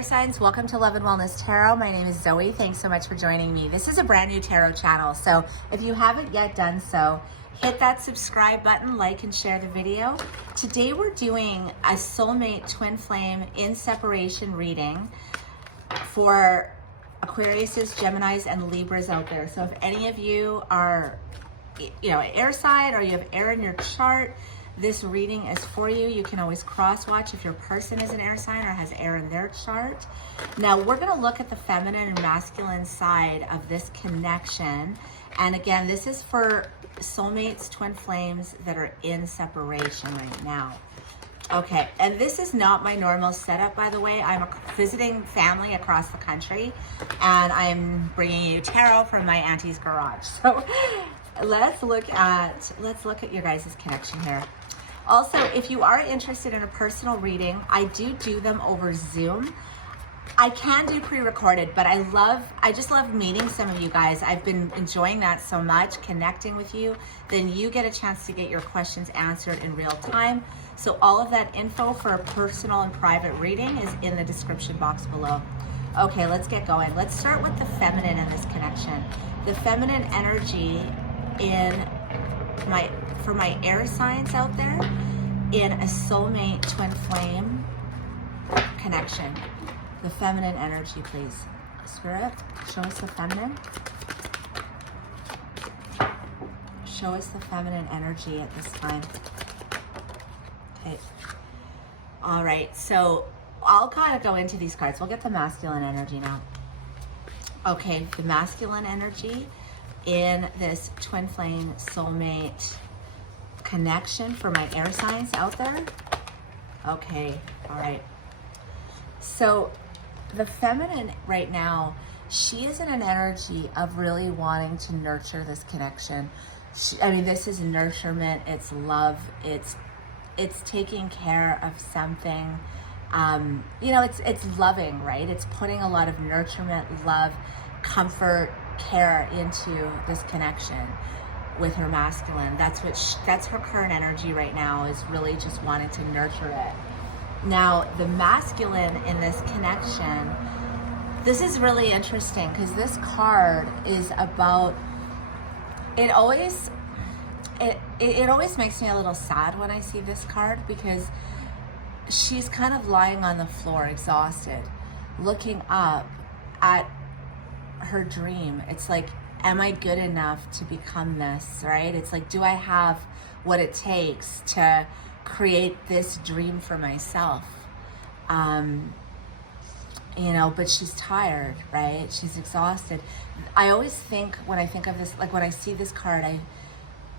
air signs, welcome to Love and Wellness Tarot. My name is Zoe. Thanks so much for joining me. This is a brand new tarot channel, so if you haven't yet done so, hit that subscribe button, like and share the video. Today we're doing a soulmate twin flame in separation reading for Aquariuses, Geminis, and Libras out there. So if any of you are, air sign or you have air in your chart, this reading is for you. You can always cross-watch if your person is an air sign or has air in their chart. Now, we're going to look at the feminine and masculine side of this connection. And again, this is for soulmates, twin flames that are in separation right now. Okay, and this is not my normal setup, by the way. I'm visiting family across the country, and I'm bringing you tarot from my auntie's garage. So let's look at your guys' connection here. Also, if you are interested in a personal reading, I do them over Zoom. I can do pre-recorded, but I just love meeting some of you guys. I've been enjoying that so much, connecting with you. Then you get a chance to get your questions answered in real time. So all of that info for a personal and private reading is in the description box below. Okay, let's get going. Let's start with the feminine in this connection. The feminine energy for my air signs out there in a soulmate twin flame connection. The feminine energy, please. Spirit, show us the feminine. Show us the feminine energy at this time. Okay. All right, so I'll kind of go into these cards. We'll get the masculine energy now. Okay, the masculine energy in this twin flame soulmate connection for my air signs out there. Okay, all right. So the feminine right now, she is in an energy of really wanting to nurture this connection. This is nurturement, it's love, it's taking care of something. It's loving, right? It's putting a lot of nurturement, love, comfort, care into this connection with her masculine. That's her current energy right now, is really just wanting to nurture it. Now, the masculine in this connection, this is really interesting because this card is about, it always makes me a little sad when I see this card, because she's kind of lying on the floor, exhausted, looking up at her dream. It's like, am I good enough to become this, right? It's like, do I have what it takes to create this dream for myself? But she's tired, right? She's exhausted. I always think, when I think of this, like when I see this card,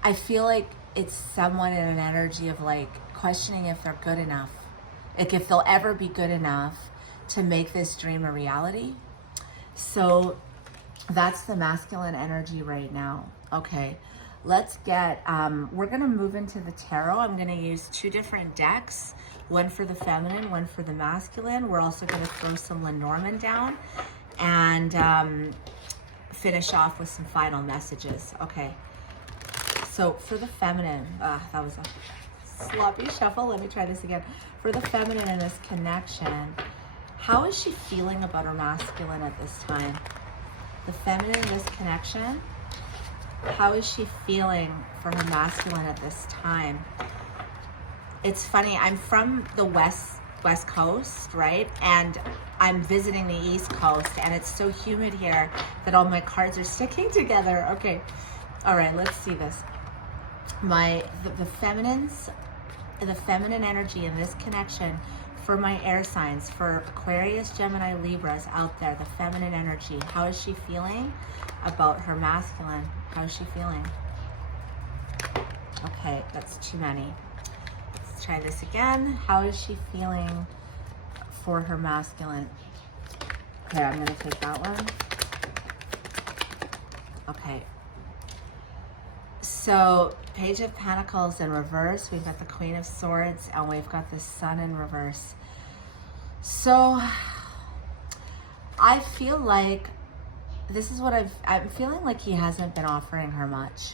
I feel like it's someone in an energy of like questioning if they're good enough, like if they'll ever be good enough to make this dream a reality. So that's the masculine energy right now. Okay, let's get, we're gonna move into the tarot. I'm gonna use two different decks, one for the feminine, one for the masculine. We're also gonna throw some Lenormand down and finish off with some final messages. Okay, so for the feminine, that was a sloppy shuffle. Let me try this again. For the feminine in this connection, how is she feeling about her masculine at this time? The feminine in this connection, how is she feeling for her masculine at this time? It's funny, I'm from the west coast, right? And I'm visiting the East Coast, and it's so humid here that all my cards are sticking together. Okay, all right, let's see this. The feminine energy in this connection for my air signs, for Aquarius, Gemini, Libras out there, the feminine energy, how is she feeling about her masculine? How is she feeling? Okay, that's too many. Let's try this again. How is she feeling for her masculine? Okay, I'm gonna take that one. Okay. So, Page of Pentacles in reverse, we've got the Queen of Swords, and we've got the Sun in reverse. So, I feel like this is what I'm feeling like he hasn't been offering her much.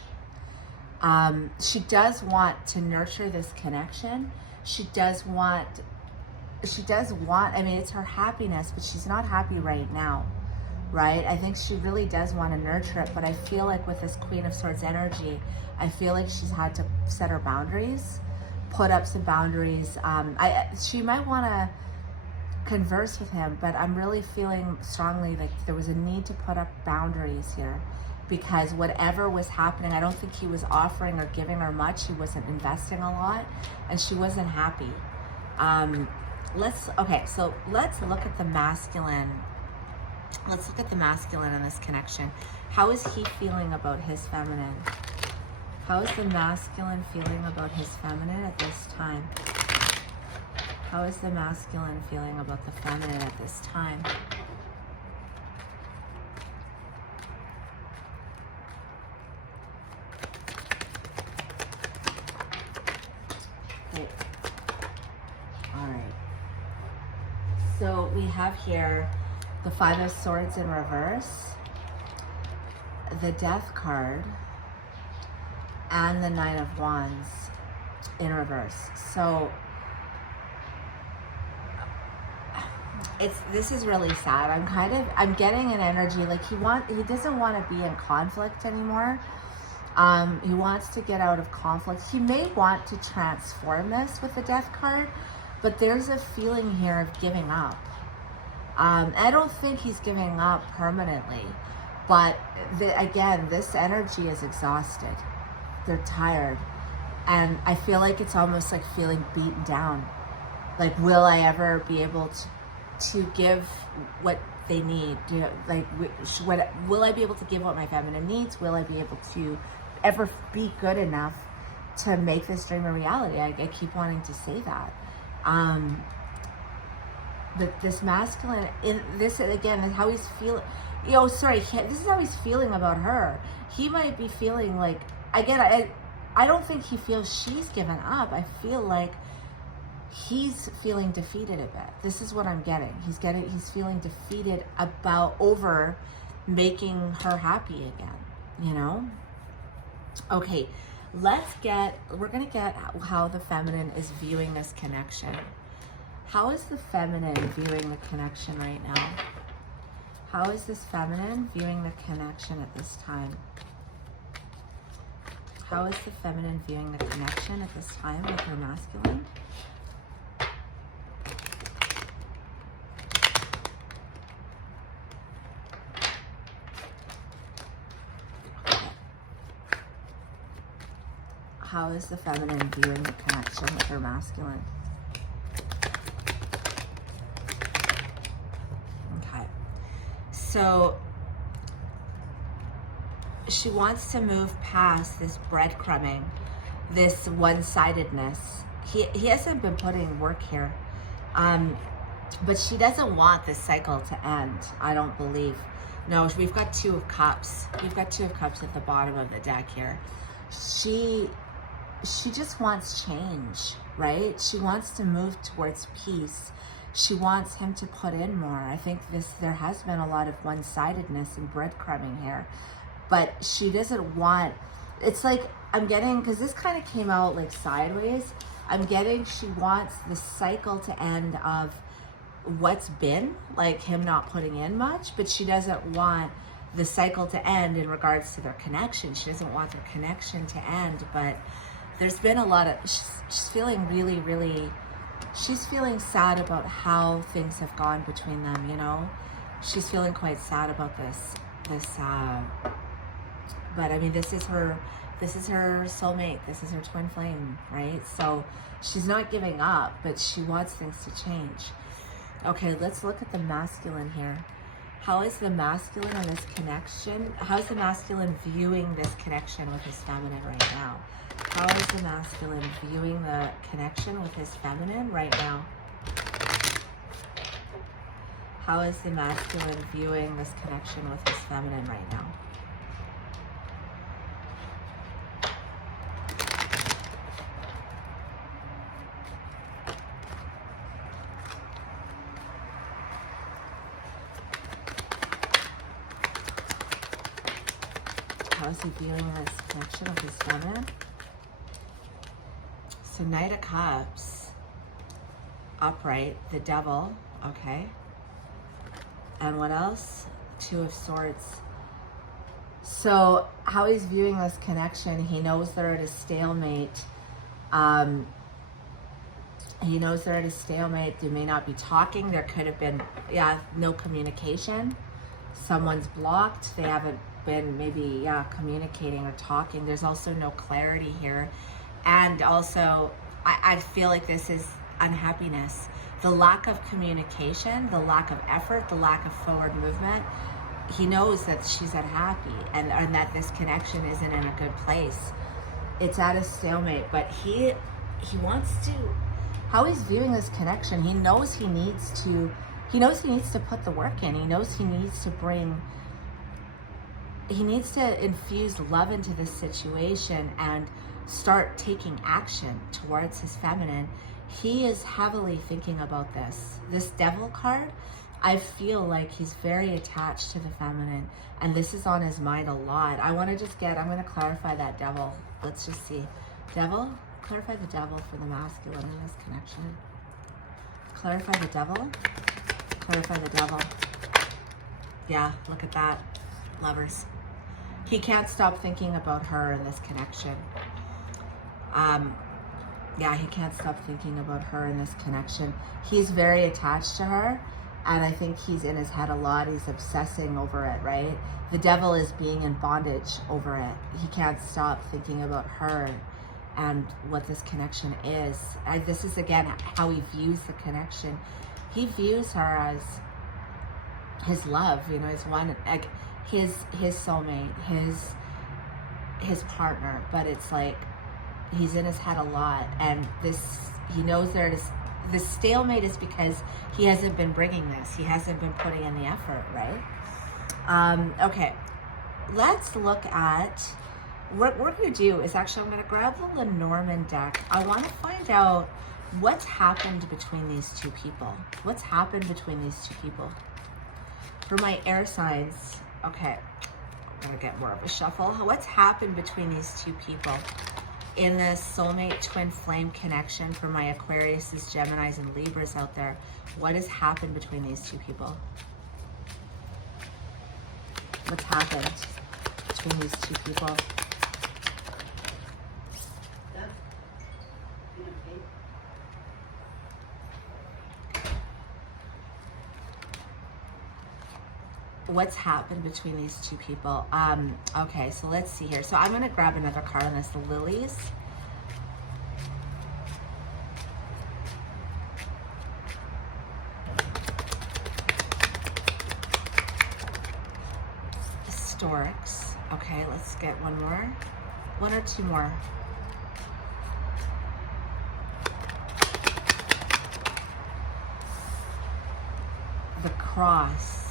She does want to nurture this connection. She does want she does want, I mean, it's her happiness, but she's not happy right now, right? I think she really does want to nurture it, but I feel like with this Queen of Swords energy, I feel like she's had to set her boundaries, put up some boundaries. She might want to converse with him, but I'm really feeling strongly like there was a need to put up boundaries here, because whatever was happening, I don't think he was offering or giving her much. He wasn't investing a lot, and she wasn't happy. So let's look at the masculine. Let's look at the masculine in this connection. How is he feeling about his feminine? How is the masculine feeling about his feminine at this time? How is the masculine feeling about the feminine at this time? Okay. All right. So we have here the Five of Swords in reverse, the Death card, and the Nine of Wands in reverse. So this is really sad. I'm getting an energy like he doesn't want to be in conflict anymore. He wants to get out of conflict. He may want to transform this with the Death card, but there's a feeling here of giving up. I don't think he's giving up permanently, but again, this energy is exhausted. They're tired, and I feel like it's almost like feeling beaten down. Like, will I ever be able to give what they need? You know, like, will I be able to give what my feminine needs? Will I be able to ever be good enough to make this dream a reality? I keep wanting to say that. But this masculine, in this again, is how he's feeling. This is how he's feeling about her. He might be feeling like, again, I don't think he feels she's given up. I feel like he's feeling defeated a bit. This is what I'm getting. He's feeling defeated over making her happy again, you know? Okay, we're gonna get how the feminine is viewing this connection. How is the feminine viewing the connection right now? How is this feminine viewing the connection at this time? How is the feminine viewing the connection at this time with her masculine? How is the feminine viewing the connection with her masculine? Okay. So she wants to move past this breadcrumbing, this one-sidedness. He hasn't been putting work here. But she doesn't want this cycle to end, I don't believe. No, we've got Two of Cups. We've got Two of Cups at the bottom of the deck here. She just wants change, right? She wants to move towards peace. She wants him to put in more. I think there has been a lot of one-sidedness and breadcrumbing here. But she doesn't want, it's like, I'm getting, because this kind of came out like sideways, I'm getting she wants the cycle to end of what's been, like him not putting in much, but she doesn't want the cycle to end in regards to their connection. She doesn't want their connection to end, but there's been a lot of, she's feeling really, really, she's feeling sad about how things have gone between them, you know? She's feeling quite sad about this, but I mean, this is her soulmate, this is her twin flame, right? So she's not giving up, but she wants things to change. Okay, let's look at the masculine here. How is the masculine in this connection? How is the masculine viewing this connection with his feminine right now? How is the masculine viewing the connection with his feminine right now? How is the masculine viewing this connection with his feminine right now? How is he viewing this connection with his feminine? So Knight of Cups. upright, the devil, okay. And what else? Two of Swords. So how he's viewing this connection, he knows they're at a stalemate. He knows they're at a stalemate. They may not be talking. There could have been, no communication. Someone's blocked. They haven't been maybe, communicating or talking. There's also no clarity here. And also, I feel like this is unhappiness. The lack of communication, the lack of effort, the lack of forward movement. He knows that she's unhappy and that this connection isn't in a good place. It's at a stalemate, but he wants to, how he's viewing this connection, he knows he needs to put the work in. He knows he needs to infuse love into this situation and start taking action towards his feminine. He is heavily thinking about this Devil card. I feel like he's very attached to the feminine, and this is on his mind a lot. I'm going to clarify that Devil. Let's just see. Devil, clarify the Devil for the masculine in this connection. Clarify the Devil. Clarify the Devil. Yeah, look at that. Lovers. He can't stop thinking about her in this connection. He can't stop thinking about her in this connection. He's very attached to her, and I think he's in his head a lot. He's obsessing over it, right? The Devil is being in bondage over it. He can't stop thinking about her and what this connection is. This is, again, how he views the connection. He views her as his love, his one, like his soulmate, his partner. But it's like he's in his head a lot, and he knows the stalemate is because he hasn't been bringing this. He hasn't been putting in the effort, right? Okay, let's look at what we're going to do is actually I'm going to grab the Lenormand deck. I want to find out what's happened between these two people. What's happened between these two people? For my air signs, okay, I'm going to get more of a shuffle. What's happened between these two people in this soulmate twin flame connection for my Aquariuses, Geminis, and Libras out there? What has happened between these two people? What's happened between these two people? What's happened between these two people? Okay, so let's see here. So I'm going to grab another card on this, the Lilies. Storks. Okay, let's get one more. One or two more. The Cross.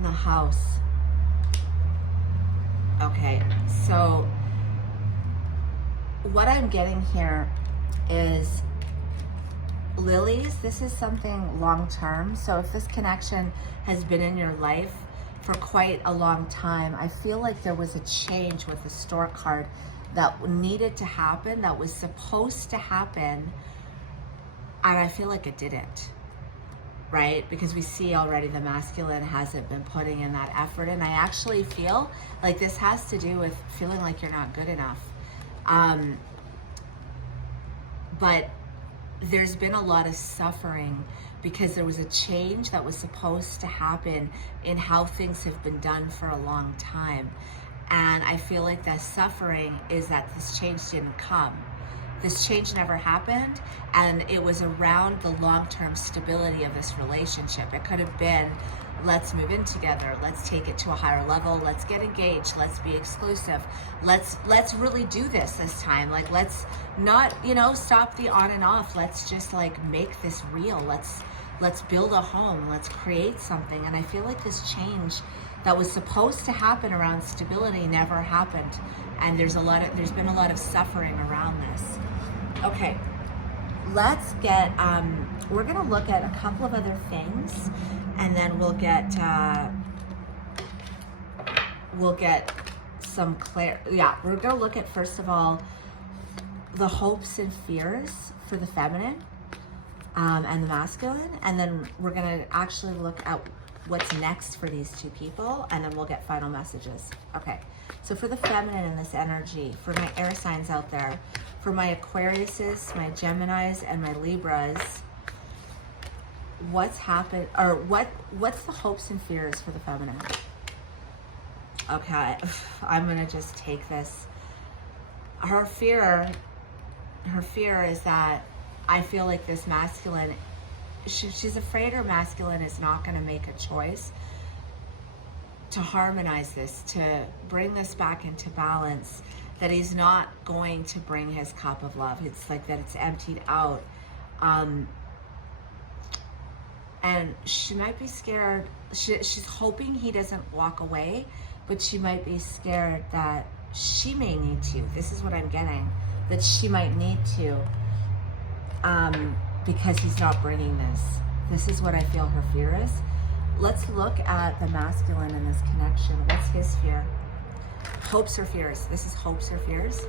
The House. Okay, so what I'm getting here is Lilies, this is something long-term. So if this connection has been in your life for quite a long time, I feel like there was a change with the Stork card that needed to happen, that was supposed to happen, and I feel like it didn't. Right? Because we see already the masculine hasn't been putting in that effort. And I actually feel like this has to do with feeling like you're not good enough. But there's been a lot of suffering because there was a change that was supposed to happen in how things have been done for a long time. And I feel like the suffering is that this change didn't come. This change never happened, and it was around the long-term stability of this relationship. It could have been, let's move in together, let's take it to a higher level, let's get engaged, let's be exclusive, let's really do this time. Like, let's not, stop the on and off. Let's just like make this real. Let's build a home, let's create something. And I feel like this change that was supposed to happen around stability never happened. And there's been a lot of suffering around this. Okay, let's get, we're gonna look at a couple of other things, and then we'll get some yeah, we're gonna look at, first of all, the hopes and fears for the feminine and the masculine, and then we're gonna actually look at what's next for these two people, and then we'll get final messages. Okay, so for the feminine in this energy, for my air signs out there, for my Aquariuses, my Geminis, and my Libras, what's happened, or what's the hopes and fears for the feminine? Okay, I'm gonna just take this. Her fear is that I feel like this masculine, she's afraid her masculine is not gonna make a choice to harmonize this, to bring this back into balance, that he's not going to bring his cup of love. It's like that it's emptied out. And she might be scared. She's hoping he doesn't walk away, but she might be scared that she may need to. This is what I'm getting, that she might need to, because he's not bringing this. This is what I feel her fear is. Let's look at the masculine in this connection. What's his fear? Hopes or fears? This is hopes or fears.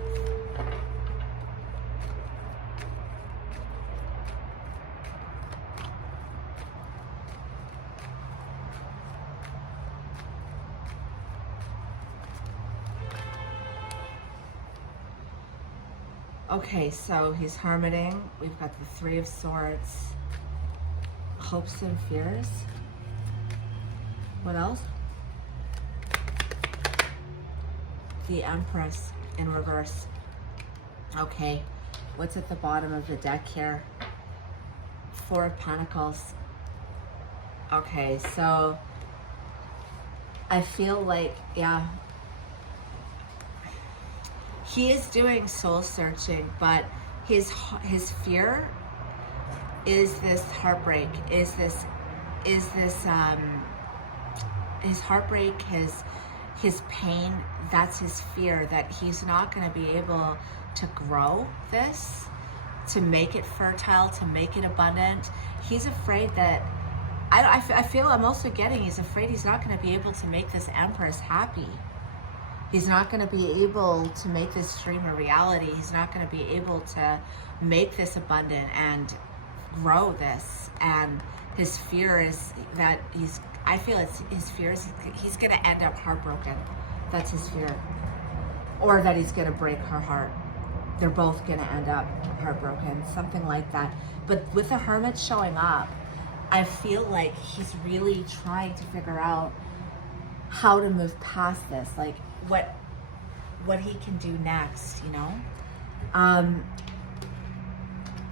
Okay, so he's hermiting. We've got the Three of Swords. Hopes and fears. What else? The Empress in reverse. Okay, what's at the bottom of the deck here? Four of Pentacles. Okay, so I feel like, yeah, he is doing soul searching, but his fear is this heartbreak, is this his heartbreak, his pain. That's his fear, that he's not going to be able to grow this, to make it fertile, to make it abundant. He's afraid that, I feel I'm also getting, he's afraid he's not going to be able to make this Empress happy. He's not going to be able to make this dream a reality. He's not going to be able to make this abundant and grow this. And his fear is that I feel it's his fear is he's going to end up heartbroken. That's his fear. Or that he's going to break her heart. They're both going to end up heartbroken, something like that. But with the Hermit showing up, I feel like he's really trying to figure out how to move past this, like what he can do next, you know?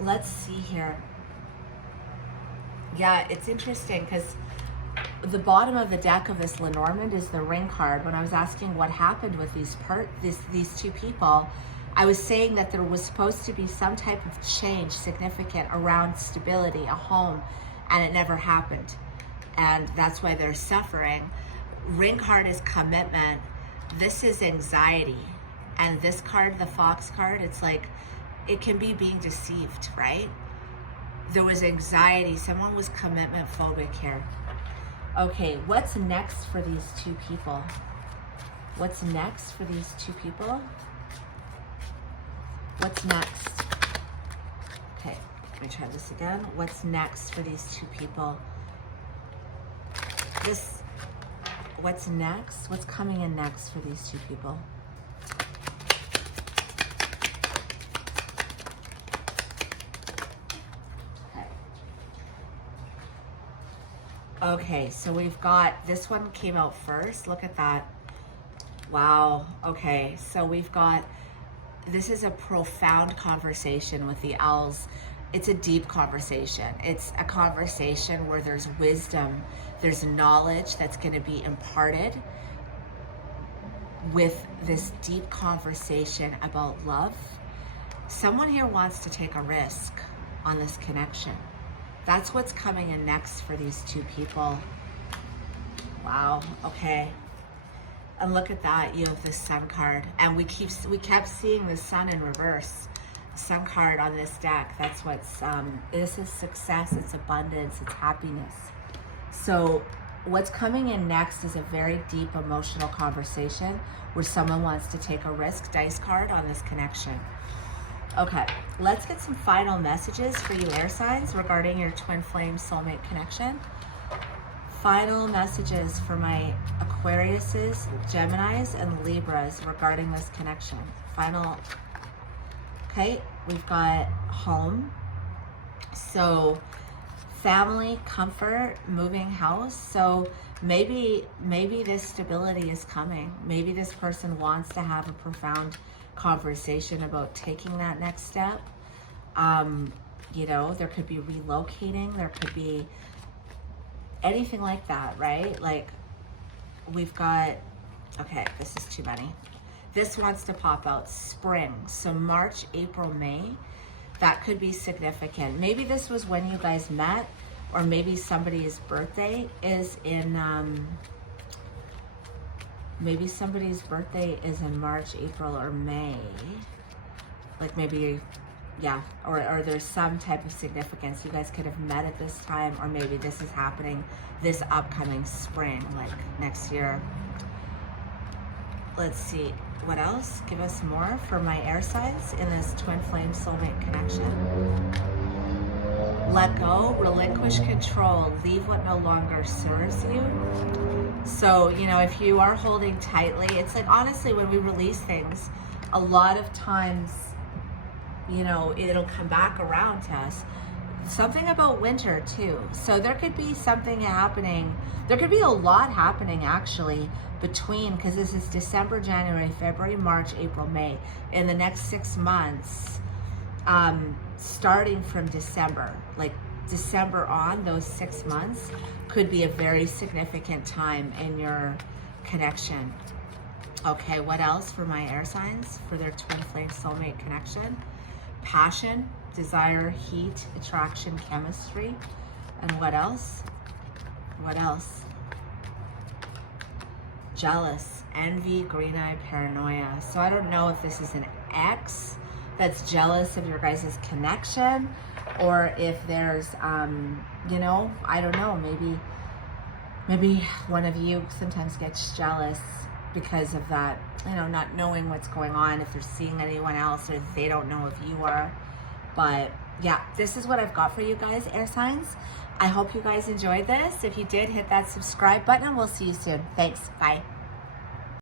Let's see here. Yeah, it's interesting because the bottom of the deck of this Lenormand is the Ring card. When I was asking what happened with these two people, I was saying that there was supposed to be some type of change significant around stability, a home, and it never happened. And that's why they're suffering. Ring card is commitment. This is anxiety. And this card, the Fox card, it's like, it can be being deceived, right? There was anxiety. Someone was commitment phobic here. Okay, what's next for these two people? What's next for these two people? What's next? Okay, let me try this again. What's next for these two people? What's next? What's coming in next for these two people? Okay, so we've got, this one came out first. Look at that. Wow. Okay, so we've got, this is a profound conversation with the owls. It's a deep conversation. It's a conversation where there's wisdom, there's knowledge that's going to be imparted with this deep conversation about love. Someone here wants to take a risk on this connection. That's what's coming in next for these two people. Wow, okay. And look at that, you have the Sun card. And we kept seeing the Sun in reverse. Sun card on this deck. That's what's, this is success, it's abundance, it's happiness. So what's coming in next is a very deep emotional conversation where someone wants to take a risk dice card on this connection. Okay, let's get some final messages for you air signs regarding your twin flame soulmate connection. Final messages for my Aquariuses, Geminis, and Libras regarding this connection. Final. Okay, we've got home. So family, comfort, moving house. So maybe this stability is coming. Maybe this person wants to have a profound conversation about taking that next step. You know, there could be relocating, there could be anything like that, right? Like we've got, okay, this is too many. This wants to pop out spring. So March, April, May, that could be significant. Maybe this was when you guys met, or maybe somebody's birthday is in, maybe somebody's birthday is in March, April, or May. Like maybe, yeah, or there's some type of significance. You guys could have met at this time, or maybe this is happening this upcoming spring, like next year. Let's see, what else? Give us more for my air signs in this twin flame soulmate connection. Let go, relinquish control, leave what no longer serves you. So, you know, if you are holding tightly, it's like, honestly, when we release things, a lot of times, you know, it'll come back around to us. Something about winter too. So there could be something happening. There could be a lot happening actually between, because this is December, January, February, March, April, May. In the next 6 months, starting from December, like December on, those 6 months could be a very significant time in your connection. Okay, what else for my air signs for their twin flame soulmate connection? Passion, desire, heat, attraction, chemistry. And what else? What else? Jealous, envy, green eye, paranoia. So I don't know if this is an ex that's jealous of your guys' connection, or if there's, you know, I don't know, maybe one of you sometimes gets jealous because of that, you know, not knowing what's going on, if they're seeing anyone else, or they don't know if you are. But yeah, this is what I've got for you guys, air signs. I hope you guys enjoyed this. If you did, hit that subscribe button and we'll see you soon. Thanks, bye.